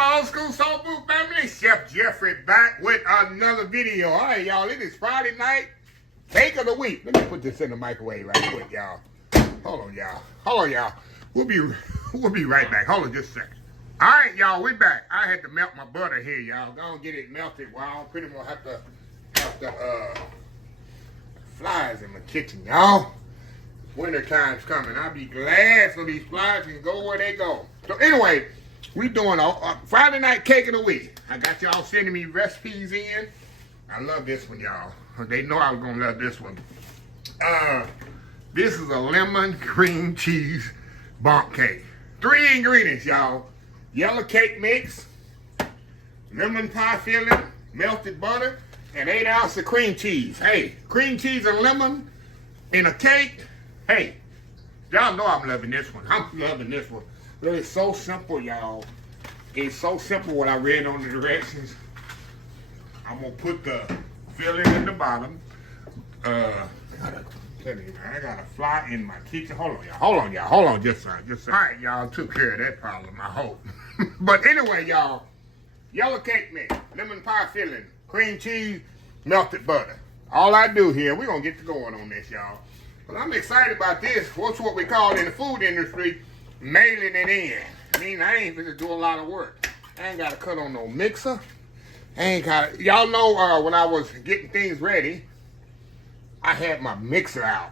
my old school soul food family? Chef Jeffrey back with another video. All right, y'all, it is Friday night, cake of the week. Let me put this in the microwave right quick, y'all. Hold on, y'all. We'll be right back. Hold on just a second. All right, y'all, we back. I had to melt my butter here, y'all. Go and get it melted. Well, I don't pretty much have to flies in my kitchen, y'all. Winter time's coming. I'll be glad so these flies can go where they go. So anyway, we doing a Friday night cake of the week. I got y'all sending me recipes in. I love this one, y'all. They know I was gonna love this one. This is a lemon cream cheese bundt cake. 3 ingredients, y'all. Yellow cake mix, lemon pie filling, melted butter, and 8 ounces of cream cheese. Hey, cream cheese and lemon in a cake. Hey, y'all know I'm loving this one. I'm loving this one. But it's so simple, y'all. It's so simple what I read on the directions. I'm going to put the filling in the bottom. I got a fly in my kitchen. Hold on, y'all. Hold on just a second. All right, y'all took care of that problem, I hope. But anyway, y'all, yellow cake mix, lemon pie filling, cream cheese, melted butter. All I do here, we're going to get to going on this, y'all. But I'm excited about this. What's what we call in the food industry, mailing it in. I mean, I ain't gonna do a lot of work. I ain't got to cut on no mixer. Y'all know when I was getting things ready, I had my mixer out.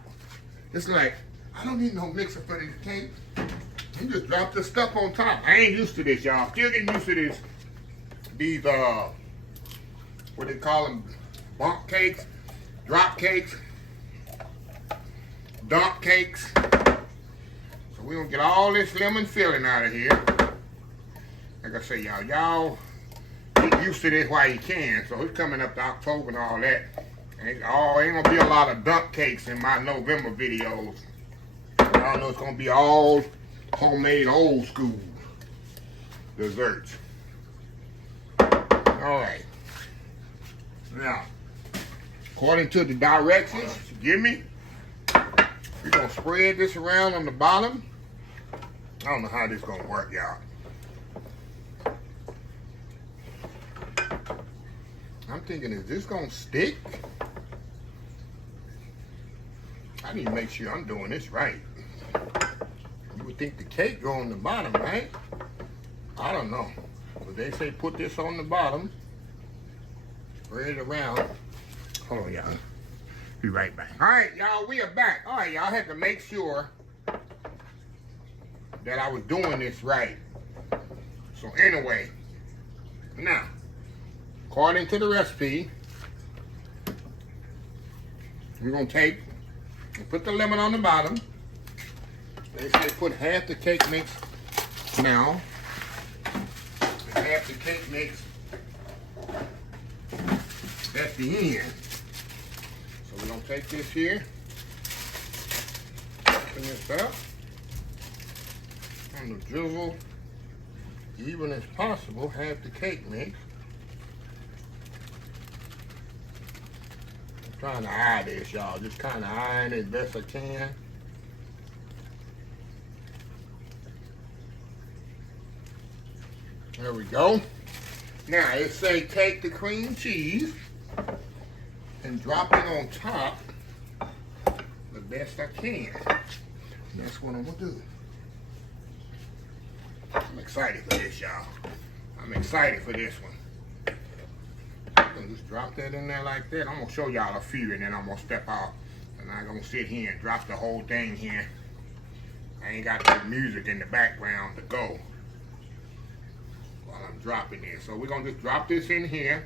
It's like, I don't need no mixer for this cake. You just drop this stuff on top. I ain't used to this, y'all. Still getting used to this. These, what they call them, bundt cakes, drop cakes, dump cakes. So we're gonna get all this lemon filling out of here. Like I say, y'all get used to this while you can. So it's coming up to October and all that. Ain't gonna be a lot of dump cakes in my November videos. Y'all know it's gonna be all homemade old school desserts. All right. Now, according to the directions you give me, we're gonna spread this around on the bottom. I don't know how this is gonna work, y'all. I'm thinking, is this gonna stick? I need to make sure I'm doing this right. You would think the cake go on the bottom, right? I don't know. But they say put this on the bottom, spread it around. Hold on, y'all. Be right back. All right, y'all, we are back. All right, y'all, had to make sure that I was doing this right. So anyway, now, according to the recipe, we're gonna take and put the lemon on the bottom. They say put half the cake mix now, and half the cake mix at the end. So we're gonna take this here, open this up, and the drizzle, even as possible, half the cake mix. I'm trying to eye this, y'all. Just kind of eyeing it as best I can. There we go. Now it say take the cream cheese and drop it on top the best I can. And that's what I'm gonna do. I'm excited for this, y'all. I'm excited for this one. I'm gonna just drop that in there like that. I'm gonna show y'all a few and then I'm gonna step out. And I'm gonna sit here and drop the whole thing here. I ain't got the music in the background to go while I'm dropping this. So we're gonna just drop this in here.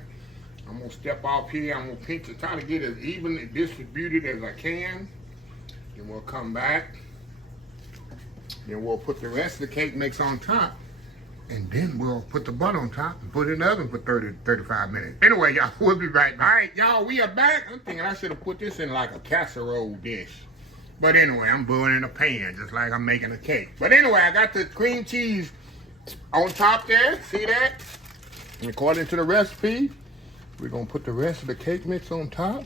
I'm gonna step off here. I'm gonna pinch it, try to get as evenly distributed as I can. Then we'll come back. Then we'll put the rest of the cake mix on top. And then we'll put the butter on top and put it in the oven for 30 to 35 minutes. Anyway, y'all, we'll be right back. All right, y'all, we are back. I'm thinking I should have put this in like a casserole dish. But anyway, I'm doing it in a pan, just like I'm making a cake. But anyway, I got the cream cheese on top there. See that? And according to the recipe, we're going to put the rest of the cake mix on top.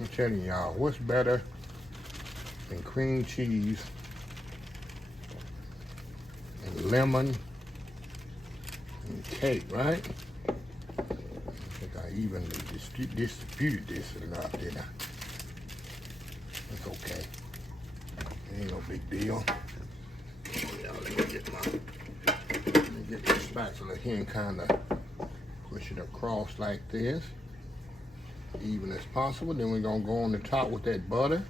I'm telling y'all, what's better than cream cheese and lemon and cake, right? I think I evenly distributed this enough, didn't I? That's okay. Ain't no big deal. Oh, yeah, let me get my spatula here and kind of push it across like this, even as possible. Then we're gonna go on the top with that butter.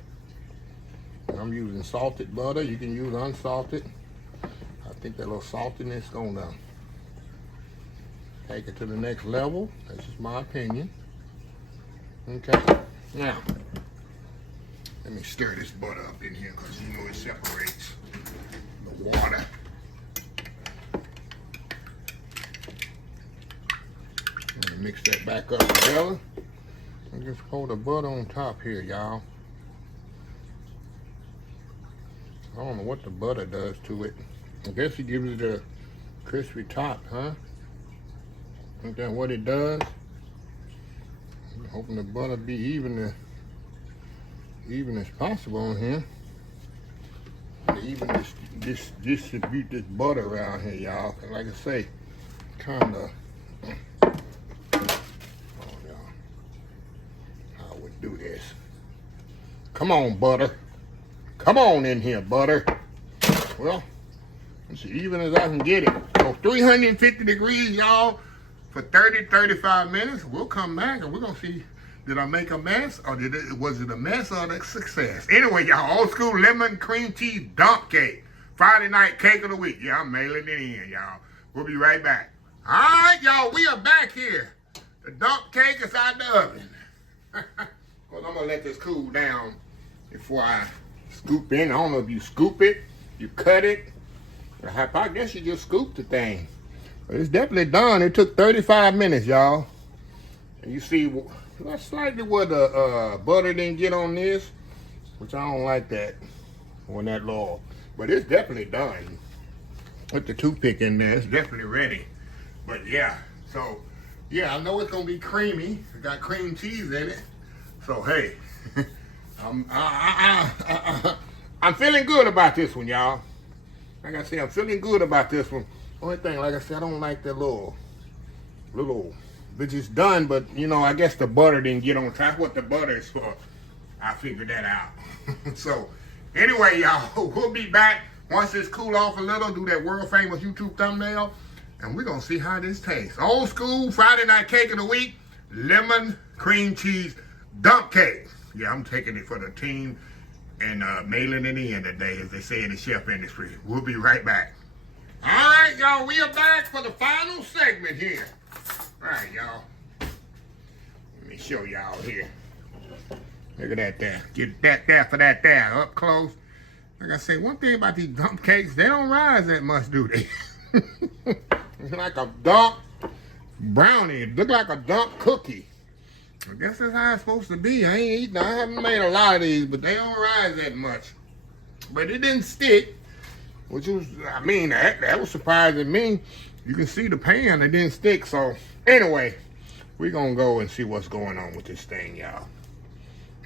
I'm using salted butter. You can use unsalted. I think that little saltiness gonna take it to the next level. That's just my opinion. Okay. Now, let me stir this butter up in here because you know it separates the water. Mix that back up together. And just pour the butter on top here, y'all. I don't know what the butter does to it. I guess it gives it a crispy top, huh? Think that's what it does? I'm hoping the butter be even as possible on here. Even distribute this butter around here, y'all. Like I say, kind of. Do this. Come on, butter. Come on in here, butter. Well, it's even as I can get it. So 350 degrees, y'all, for 30-35 minutes. We'll come back and we're gonna see, did I make a mess or was it a mess or a success? Anyway, y'all, old school lemon cream cheese dump cake. Friday night cake of the week. Yeah, I'm mailing it in, y'all. We'll be right back. All right, y'all, we are back here. The dump cake is out the oven. Well, I'm gonna let this cool down before I scoop in. I don't know if you scoop it, you cut it. I guess you just scoop the thing. But it's definitely done. It took 35 minutes, y'all. And you see, that's slightly where the butter didn't get on this, which I don't like that on that low. But it's definitely done. Put the toothpick in there. It's definitely ready. But yeah, so yeah, I know it's gonna be creamy. It got cream cheese in it. So hey, I'm feeling good about this one, y'all. Like I said, I'm feeling good about this one. Only thing, like I said, I don't like that little, which is done, but you know, I guess the butter didn't get on top. What the butter is for, I figured that out. So anyway, y'all, we'll be back once this cool off a little. Do that world famous YouTube thumbnail, and we're gonna see how this tastes. Old school Friday night cake of the week, lemon cream cheese dump cake. Yeah, I'm taking it for the team and mailing it in today, as they say in the chef industry. We'll be right back. All right, y'all, we are back for the final segment here. All right, y'all. Let me show y'all here. Look at that there. Get that there for that there. Up close. Like I say, one thing about these dump cakes, they don't rise that much, do they? It's like a dump brownie. It look like a dump cookie. I guess that's how it's supposed to be. I haven't made a lot of these, but they don't rise that much. But it didn't stick, which was, I mean, that was surprising me. You can see the pan, it didn't stick. So anyway, we're gonna go and see what's going on with this thing, y'all.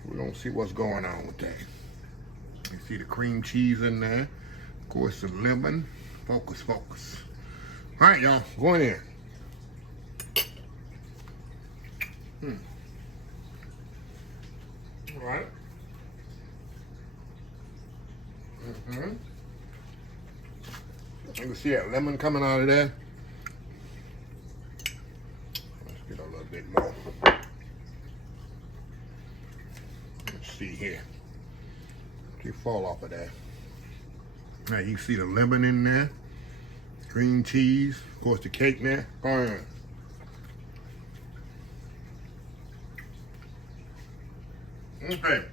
We're gonna see what's going on with that. You see the cream cheese in there. Of course, the lemon. Focus, focus. All right, y'all, going in. All right. You can see that lemon coming out of there. Let's get a little bit more. Let's see here. You fall off of that. Now you see the lemon in there, cream cheese, of course the cake there. Go ahead. Okay.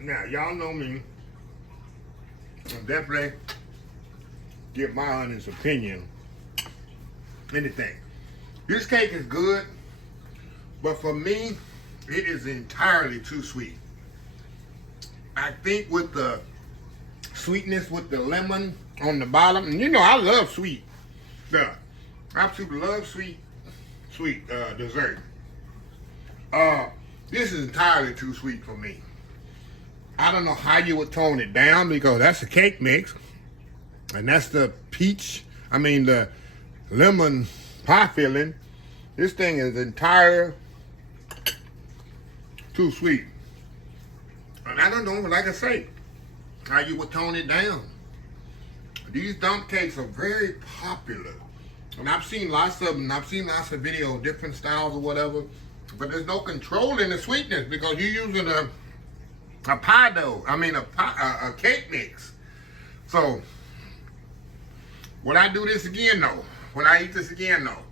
Now, y'all know me. I'll definitely give my honest opinion. Anything. This cake is good, but for me, it is entirely too sweet. I think with the sweetness with the lemon on the bottom, and you know I love sweet stuff. I absolutely love sweet dessert. This is entirely too sweet for me. I don't know how you would tone it down because that's a cake mix, and that's the peach the lemon pie filling. This thing is entire too sweet. And I don't know, like I say, how you would tone it down. These dump cakes are very popular. And I've seen lots of them. I've seen lots of videos, different styles or whatever. But there's no controlling the sweetness because you're using a pie dough. A cake mix. So, when I do this again though, when I eat this again though,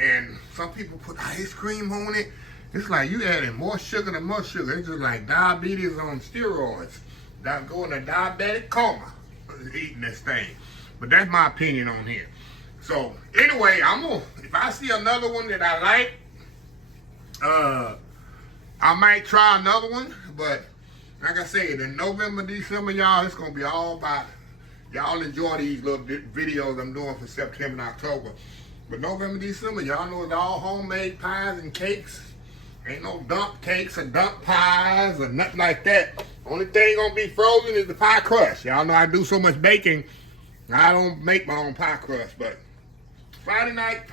and some people put ice cream on it, it's like you adding more sugar than more sugar. It's just like diabetes on steroids. Going to diabetic coma eating this thing. But that's my opinion on here. So anyway, if I see another one that I like, I might try another one. But like I said, in November, December, y'all, it's gonna be all about y'all enjoy these little videos I'm doing for September and October. But November, December, y'all know it's all homemade pies and cakes. Ain't no dump cakes or dump pies or nothing like that. Only thing gonna be frozen is the pie crust. Y'all know I do so much baking, I don't make my own pie crust. But Friday night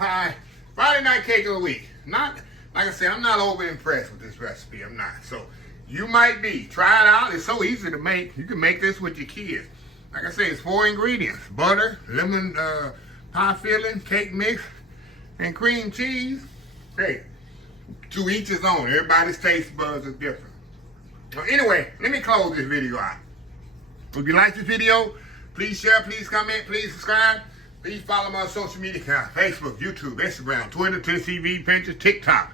cake of the week. Not, like I said, I'm not over impressed with this recipe. I'm not. So you might be. Try it out. It's so easy to make. You can make this with your kids. Like I said, it's 4 ingredients: butter, lemon pie filling, cake mix, and cream cheese. Hey, to each his own. Everybody's taste buds are different. So anyway, let me close this video out. If you like this video, please share, please comment, please subscribe. Please follow my social media accounts: Facebook, YouTube, Instagram, Twitter, TCV, Pinterest, TikTok,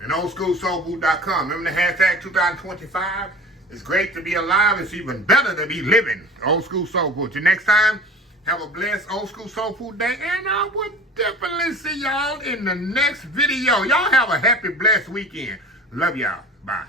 and oldschoolsoulfood.com. Remember the hashtag 2025? It's great to be alive. It's even better to be living. Old School Soul Food. Till next time, have a blessed Old School Soul Food day. And I would definitely see y'all in the next video. Y'all have a happy, blessed weekend. Love y'all. Bye.